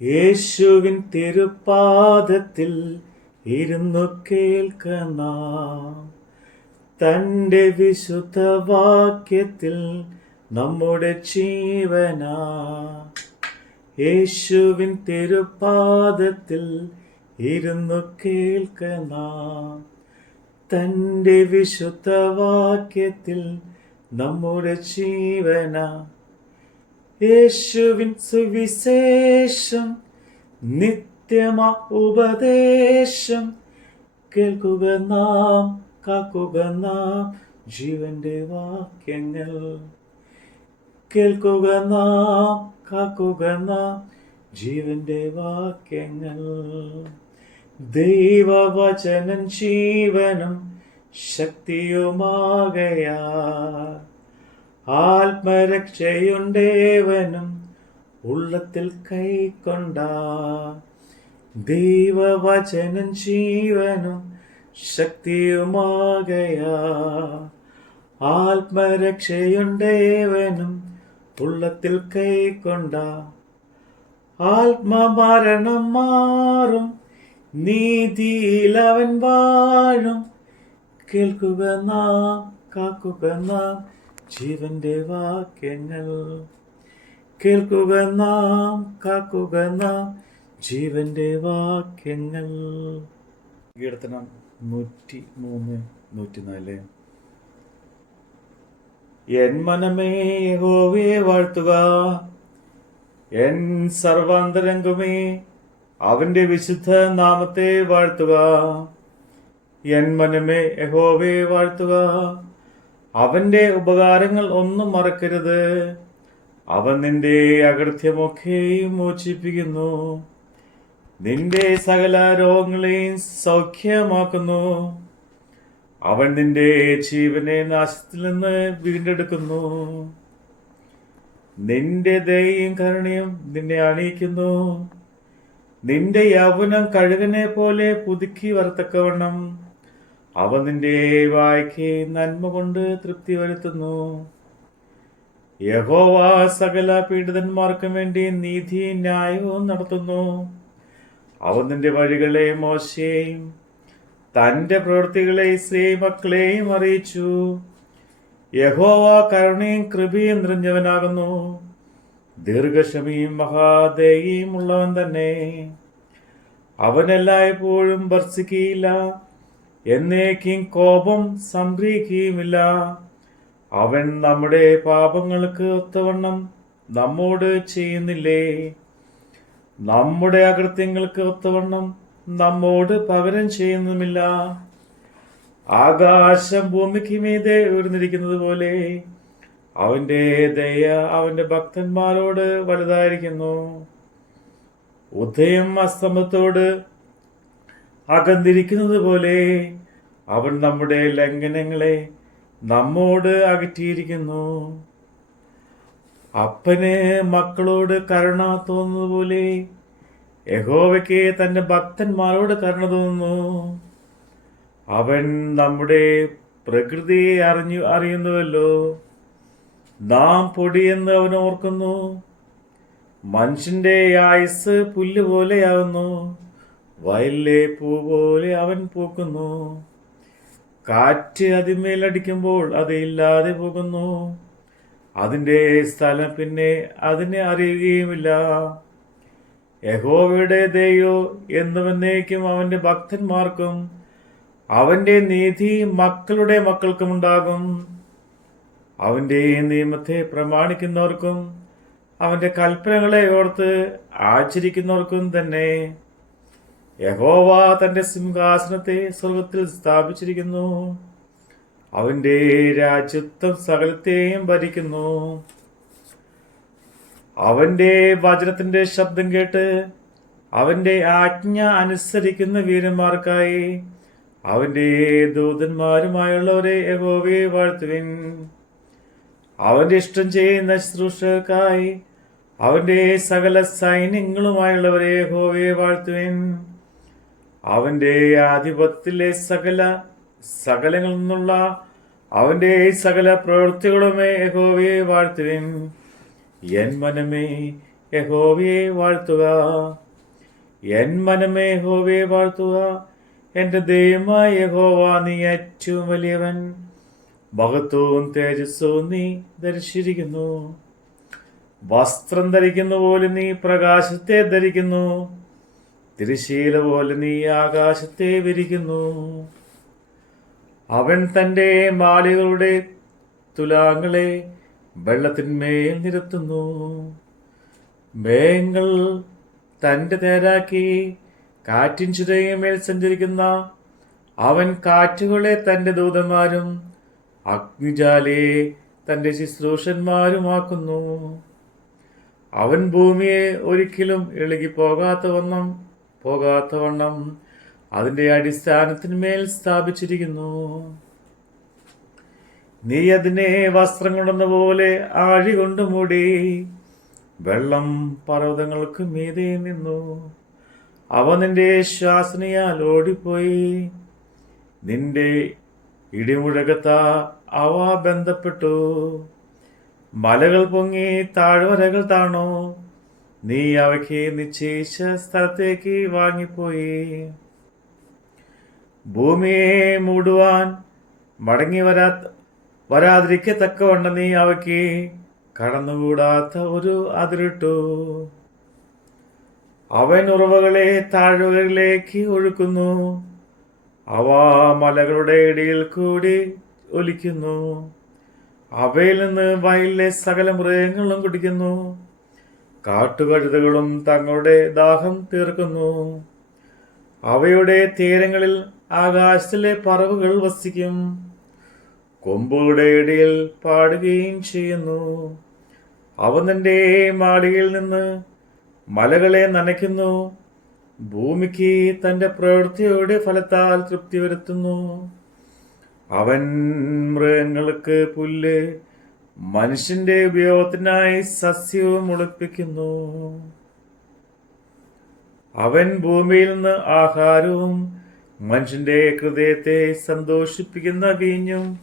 യേശുവിൻ തിരുപാദത്തിൽ ഇരുന്നു കേൾക്കണം. തൻ്റെ വിശുദ്ധ വാക്യത്തിൽ നമ്മുടെ ജീവനാ. യേശുവിൻ തിരുപാദത്തിൽ ഇരുന്നു കേൾക്കണം. തൻ്റെ വിശുദ്ധ വാക്യത്തിൽ നമ്മുടെ ജീവനാ. യേശുവിൻ സുവിശേഷം നിത്യമ ഉപദേശം കേൾക്കുക നാം, കാക്കുക നാം ജീവന്റെ വാക്യങ്ങൾ. കേൾക്കുക നാം, കാക്കുക നാം ജീവന്റെ വാക്യങ്ങൾ. ദൈവവചനം ജീവനും ശക്തിയുമാകയാ. ആത്മരക്ഷയുണ്ടേവനും ഉള്ളത്തിൽ കൈക്കൊണ്ട. ദൈവവചനം ജീവനും ശക്തിയുമാകയാ. ആത്മരക്ഷയുണ്ടേവനും ഉള്ളത്തിൽ കൈക്കൊണ്ട. ആത്മമരണം മാറും, നീതിയിൽ അവൻ വാഴും. കേൾക്കുക നാം, കാക്കുക നാം ജീവന്റെ വാക്യങ്ങൾ. കേൾക്കുക നാം, കാക്കുക നാം ജീവന്റെ വാക്യങ്ങൾ. കീർത്തനം 103, 104. എൻ മനമേ യഹോവയെ വാഴ്ത്തുക, എൻ സർവാന്തരംഗമേ അവന്റെ വിശുദ്ധ നാമത്തെ വാഴ്ത്തുക. എൻ മനമേ യഹോവയെ വാഴ്ത്തുക, അവന്റെ ഉപകാരങ്ങൾ ഒന്നും മറക്കരുത്. അവൻ നിന്റെ അകൃത്യമൊക്കെയും മോചിപ്പിക്കുന്നു, നിന്റെ സകല രോഗങ്ങളെയും സൗഖ്യമാക്കുന്നു. അവൻ നിന്റെ ജീവനെ നാശത്തിൽ നിന്ന് വീണ്ടെടുക്കുന്നു. നിന്റെ ദയയും കരുണയും നിന്നെ അണിയിക്കുന്നു. നിന്റെ യൗവനം കഴുകനെ പോലെ പുതുക്കി വരത്തക്കവണ്ണം അവൻ നിന്റെ വായ്ക്ക് നന്മ കൊണ്ട് തൃപ്തി വരുത്തുന്നു. യഹോവ സകല പീഡിതന്മാർക്കും വേണ്ടി നീതി ന്യായവും നടത്തുന്നു. അവൻ നിന്റെ വഴികളെ മോശയെയും തന്റെ പ്രവൃത്തികളെ ഇസ്രായേൽ മക്കളെയും അറിയിച്ചു. യഹോവ കരുണയും കൃപയും നിറഞ്ഞവനാകുന്നു, ദീർഘക്ഷമയും മഹാദയയും ഉള്ളവൻ തന്നെ. അവൻ എല്ലായ്പ്പോഴും ഭർഷിക്കുകയില്ല, എന്നേക്കും കോപം സംഭരിക്കുകയുമില്ല. അവൻ നമ്മുടെ പാപങ്ങൾക്ക് ഒത്തവണ്ണം നമ്മോട് ചെയ്യുന്നില്ലേ? നമ്മുടെ അകൃത്യങ്ങൾക്ക് ഒത്തവണ്ണം നമ്മോട് പകരം ചെയ്യുന്നുമില്ല. ആകാശം ഭൂമിക്ക് മീതെ ഉയർന്നിരിക്കുന്നത് പോലെ അവന്റെ ദയ അവന്റെ ഭക്തന്മാരോട് വലുതായിരിക്കുന്നു. ഉദയം അസ്തമത്തോട് അകന്നിരിക്കുന്നത് പോലെ അവൻ നമ്മുടെ ലംഘനങ്ങളെ നമ്മോട് അകറ്റിയിരിക്കുന്നു. അപ്പന് മക്കളോട് കരുണ തോന്നുന്നത് പോലെ യഹോവയ്ക്ക് തന്റെ ഭക്തന്മാരോട് കരുണ തോന്നുന്നു. അവൻ നമ്മുടെ പ്രകൃതിയെ അറിയുന്നുവല്ലോ. നാം പൊടിയെന്ന് അവൻ ഓർക്കുന്നു. മനുഷ്യന്റെ ആയുസ് പുല്ലുപോലെയാകുന്നു, വയലിലെ പൂ പോലെ അവൻ പൂക്കുന്നു. കാറ്റ് അതിന്മേലടിക്കുമ്പോൾ അത് ഇല്ലാതെ പോകുന്നു, അതിന്റെ സ്ഥലം പിന്നെ അതിനെ അറിയുകയുമില്ല. യഹോവയുടെ ദയോ എന്നും എന്നേക്കും അവന്റെ ഭക്തന്മാർക്കും അവന്റെ നീതി മക്കളുടെ മക്കൾക്കും ഉണ്ടാകും. അവന്റെ നിയമത്തെ പ്രമാണിക്കുന്നവർക്കും അവന്റെ കൽപ്പനകളെ ഓർത്ത് ആചരിക്കുന്നവർക്കും തന്നെ. യഹോവ തന്റെ സിംഹാസനത്തെ സ്വർഗത്തിൽ സ്ഥാപിച്ചിരിക്കുന്നു, അവന്റെ രാജ്യത്വം സകലത്തെയും ഭരിക്കുന്നു. അവന്റെ വചനത്തിന്റെ ശബ്ദം കേട്ട് അവന്റെ ആജ്ഞ അനുസരിക്കുന്ന വീരന്മാർക്കായി അവന്റെ ദൂതന്മാരുമായുള്ളവരെ യഹോവയെ വാഴ്ത്തുവിൻ. അവന്റെ ഇഷ്ടം ചെയ്യുന്ന ശുശ്രൂഷകർക്കായി അവന്റെ സകല സൈന്യങ്ങളുമായുള്ളവരെ യഹോവയെ വാഴ്ത്തുവിൻ. അവന്റെ ആധിപത്യത്തിലെ സകലങ്ങളിൽ നിന്നുള്ള അവന്റെ സകല പ്രവൃത്തികളുമേ യഹോവയെ വാഴ്ത്തുവിൻ. എൻ മനമേ യഹോവയെ വാഴ്ത്തുക. എൻ മനമേ യഹോവയെ വാഴ്ത്തുക. എന്റെ ദൈവമായ യഹോവ, നീ ഏറ്റവും വലിയവൻ. മഹത്വവും തേജസ്സവും നീ ധരിച്ചിരിക്കുന്നു. വസ്ത്രം ധരിക്കുന്ന പോലെ നീ പ്രകാശത്തെ ധരിക്കുന്നു. തിരശ്ശീല പോലെ നീ ആകാശത്തെ വിരിക്കുന്നു. അവൻ തന്റെ മാളികളുടെ തുലാങ്ങളെ വെള്ളത്തിന്മേൽ നിരത്തുന്നു. മേഘങ്ങൾ തന്റെ തേരാക്കി കാറ്റിൻ ചിറയുമേൽ സഞ്ചരിക്കുന്ന അവൻ കാറ്റുകളെ തന്റെ ദൂതന്മാരും അഗ്നിജാലയെ തന്റെ ശുശ്രൂഷന്മാരുമാക്കുന്നു. അവൻ ഭൂമിയെ ഒരിക്കലും പോകാത്തവണ്ണം അതിന്റെ അടിസ്ഥാനത്തിന്മേൽ സ്ഥാപിച്ചിരിക്കുന്നു. നീ അതിനെ വസ്ത്രം കൊണ്ടെന്ന പോലെ ആഴി കൊണ്ട് മൂടി. വെള്ളം പർവ്വതങ്ങൾക്ക് മീതെ നിന്നു. അവ നിന്റെ ശ്വാസനയാൽ ഓടിപ്പോയി. നിന്റെ ഇടിമുഴകത്താ അവ ബന്ധപ്പെട്ടു. മലകൾ പൊങ്ങി, താഴ്വരകൾ താണു. നീ അവയ്ക്ക് നിശ്ചയിച്ച സ്ഥലത്തേക്ക് വാങ്ങിപ്പോയി. ഭൂമിയെ മൂടുവാൻ മടങ്ങി വരാതിരിക്കത്തക്കവണ്ണം നീ അവയ്ക്ക് കടന്നുകൂടാത്ത ഒരു അതിരിട്ടു. അവൻ ഉറവകളെ താഴ്വരകളിലേക്ക് ഒഴുക്കുന്നു. അവ മലകളുടെ ഇടയിൽ കൂടി ഒലിക്കുന്നു. അവയിൽ നിന്ന് വയലിലെ സകല മൃഗങ്ങളും കുടിക്കുന്നു. കാട്ടുകഴുതകളും തങ്ങളുടെ ദാഹം തീർക്കുന്നു. അവയുടെ തീരങ്ങളിൽ ആകാശത്തിലെ പറവുകൾ വസിക്കും. കൊമ്പുകളുടെ ഇടയിൽ പാടുകയും ചെയ്യുന്നു. അവ നിന്റെ മാളികയിൽ നിന്ന് മലകളെ നനയ്ക്കുന്നു. ഭൂമിക്ക് തന്റെ പ്രവൃത്തിയുടെ ഫലത്താൽ തൃപ്തി വരുത്തുന്നു. അവൻ മൃഗങ്ങൾക്ക് പുല്ല്, മനുഷ്യന്റെ ഉപയോഗത്തിനായി സസ്യവും മുളപ്പിക്കുന്നു. അവൻ ഭൂമിയിൽ നിന്ന് ആഹാരവും മനുഷ്യന്റെ ഹൃദയത്തെ സന്തോഷിപ്പിക്കുന്ന വീഞ്ഞും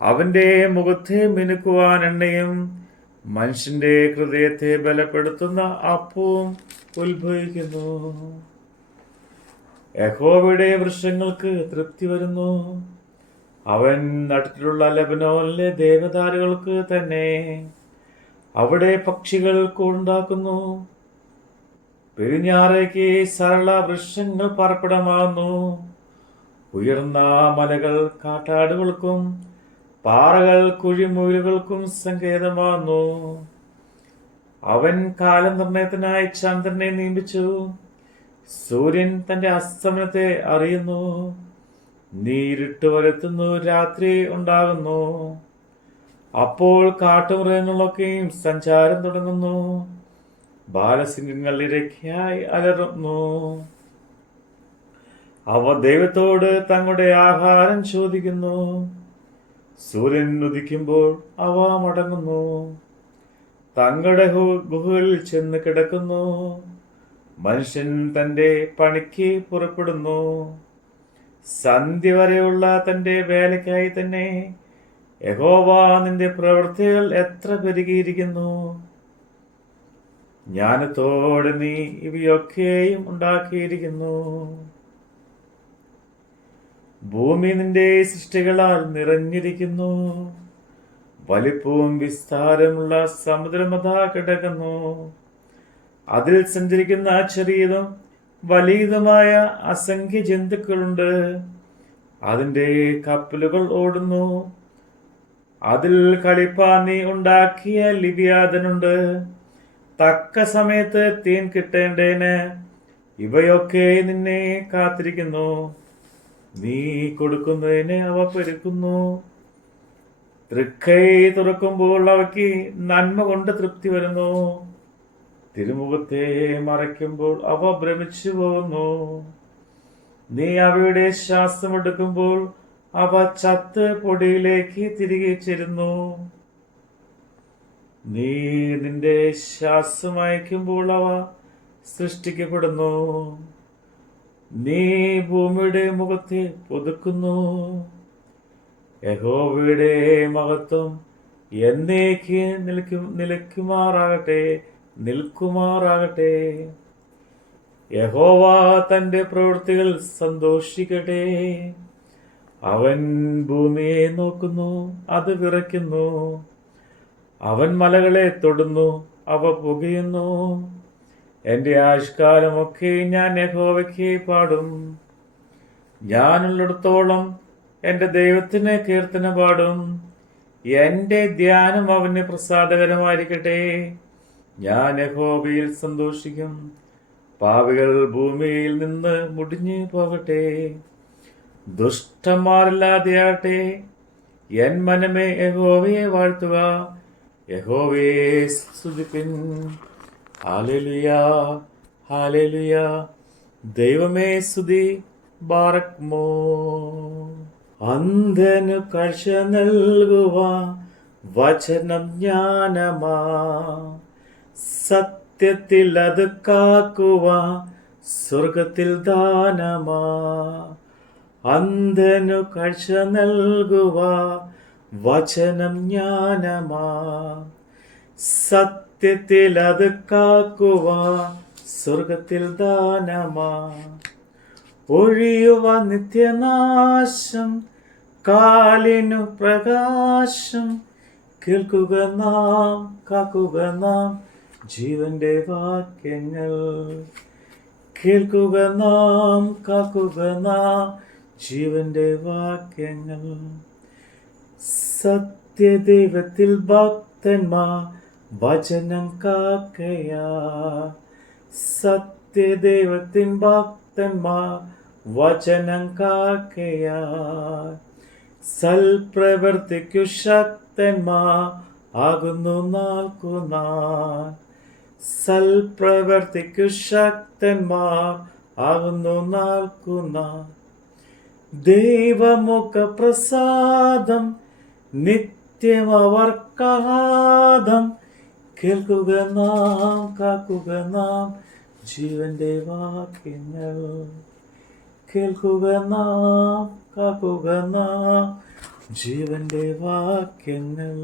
അവന്റെ മുഖത്തെ മിനുക്കുവാൻ എണ്ണയും മനുഷ്യന്റെ ഹൃദയത്തെ ബലപ്പെടുത്തുന്ന അപ്പവും ഉത്ഭവിക്കുന്നു. യഹോവയുടെ വൃക്ഷങ്ങൾക്ക് തൃപ്തി വരുന്നു. അവൻ നട്ടിട്ടുള്ള ലെബനോനിലെ ദേവദാരുകൾക്ക് തന്നെ. അവിടെ പക്ഷികൾ കൂടുണ്ടാക്കുന്നു. പെരുഞ്ഞാറയ്ക്ക് സരള വൃക്ഷങ്ങൾ പാർപ്പിടമാകുന്നു. ഉയർന്ന മലകൾ കാട്ടാടുകൾക്കും പാറകൾ കുഴിമുയലുകൾക്കും സങ്കേതമാകുന്നു. അവൻ കാലനിർണയത്തിനായി ചന്ദ്രനെ നിയമിച്ചു. സൂര്യൻ തന്റെ അസ്തമനത്തെ അറിയുന്നു. നീ ഇരുട്ട് വരുത്തുന്നു, രാത്രി ഉണ്ടാകുന്നു. അപ്പോൾ കാട്ടുമൃഗങ്ങളൊക്കെയും സഞ്ചാരം തുടങ്ങുന്നു. ബാലസിംഹങ്ങൾ ഇരയ്ക്കായി അലറുന്നു. അവ ദൈവത്തോട് തങ്ങളുടെ ആഹാരം ചോദിക്കുന്നു. സൂര്യൻ ഉദിക്കുമ്പോൾ അവ മടങ്ങുന്നു. തങ്ങളുടെ ഗുഹകളിൽ ചെന്ന് കിടക്കുന്നു. മനുഷ്യൻ തന്റെ പണിക്ക് പുറപ്പെടുന്നു. സന്ധ്യ വരെയുള്ള തന്റെ വേലയ്ക്കായി തന്നെ. യഹോവ, നിന്റെ പ്രവൃത്തികൾ എത്ര പെരുകിയിരിക്കുന്നു. ജ്ഞാനത്തോടെ നീ ഇവയൊക്കെയും ഉണ്ടാക്കിയിരിക്കുന്നു. ഭൂമി നിന്റെ സൃഷ്ടികളാൽ നിറഞ്ഞിരിക്കുന്നു. വലിപ്പവും വിസ്താരമുള്ള സമുദ്രമതാ കിടക്കുന്നു. അതിൽ സഞ്ചരിക്കുന്ന ചെറിയതും വലിയതുമായ അസംഖ്യ ജന്തുക്കളുണ്ട്. അതിന്റെ കപ്പലുകൾ ഓടുന്നു. അതിൽ കളിപ്പാനി ഉണ്ടാക്കിയ ലിവ്യാതനുണ്ട്. തക്ക സമയത്ത് തീൻ കിട്ടേണ്ടതിന് ഇവയൊക്കെ നിന്നെ കാത്തിരിക്കുന്നു. നീ കൊടുക്കുന്നതിന് അവ പെരുക്കുന്നു. തൃക്കൈ തുറക്കുമ്പോൾ അവയ്ക്ക് നന്മ കൊണ്ട് തൃപ്തി വരുന്നു. തിരുമുഖത്തെ മറയ്ക്കുമ്പോൾ അവ ഭ്രമിച്ചു പോകുന്നു. നീ അവയുടെ ശ്വാസം എടുക്കുമ്പോൾ അവ ചത്ത് പൊടിയിലേക്ക് തിരികെ ചേരുന്നു. നീ നിന്റെ ശ്വാസം അയക്കുമ്പോൾ അവ സൃഷ്ടിക്കപ്പെടുന്നു. നീ ഭൂമിയുടെ മുഖത്തെ പുതുക്കുന്നു. യഹോവയുടെ മഹത്വം എന്നേക്ക് നിലയ്ക്കുമാറാകട്ടെ. നിൽക്കുമാറാകട്ടെ. യഹോവ തന്റെ പ്രവൃത്തികൾ സന്തോഷിക്കട്ടെ. അവൻ ഭൂമിയെ നോക്കുന്നു, അത് വിറയ്ക്കുന്നു. അവൻ മലകളെ തൊടുന്നു, അവ പുകയുന്നു. എൻ്റെ ആയുഷ്കാലമൊക്കെ ഞാൻ യഹോവയ്ക്ക് പാടും. ഞാനുള്ളിടത്തോളം എൻ്റെ ദൈവത്തിന് കീർത്തന പാടും. എൻ്റെ ധ്യാനം അവന് പ്രസാദകരമായിരിക്കട്ടെ. ഞാൻ യഹോവയിൽ സന്തോഷിക്കും. പാപികൾ ഭൂമിയിൽ നിന്ന് മുടിഞ്ഞു പോകട്ടെ. ദുഷ്ടന്മാരില്ലാതെയാകട്ടെ. എൻ മനമേ യഹോവയെ വാഴ്ത്തുക. യഹോവയെ സ്തുതിപ്പിൻ. Hallelujah, hallelujah. ദൈവമേ സ്തുതി. ബാറക്മോ. അന്ധനു കാഴ്ച നൽകുവാൻ വചനം ജ്ഞാനമാ. സത്യത്തിൽ അത് കാക്കുവാൻ സ്വർഗത്തിൽ ദാനമാ. അന്ധനു കാഴ്ച നൽകുവാൻ വചനം ജ്ഞാനമാ. സത്യത്തിൽ അത് കാക്കുവാൻ സ്വർഗത്തിൽ ദാനമാ. ഒഴിയുവാൻ നിത്യനാശം, കാലിനു പ്രകാശം. കേൾക്കുക നാം, കാക്കുക നാം ജീവന്റെ വാക്യങ്ങൾ. കേൾക്കുക നാം, കാക്കുക നാം ജീവന്റെ വാക്യങ്ങൾ. സത്യദൈവത്തിൽ ഭക്തന്മാർ വചനം കാക്കയാ. സത്യദൈവത്തിൻ ഭക്തന്മാർ വചനം കാക്കയാ. സൽപ്രവർത്തിക്കു ശക്തന്മാർ ആകുന്നു നാൾക്കുനാൾ. സൽപ്രവർത്തിക്കു ശക്തന്മാർ ആകുന്നു നാൾക്കുനാൾ. ദൈവമുഖ പ്രസാദം നിത്യമവർക്കാദം. കേൾക്കുക നാം, കാക്കുക നാം ജീവന്റെ വാക്യങ്ങൾ. കേൾക്കുക നാം, കാക്കുക നാം ജീവന്റെ വാക്യങ്ങൾ.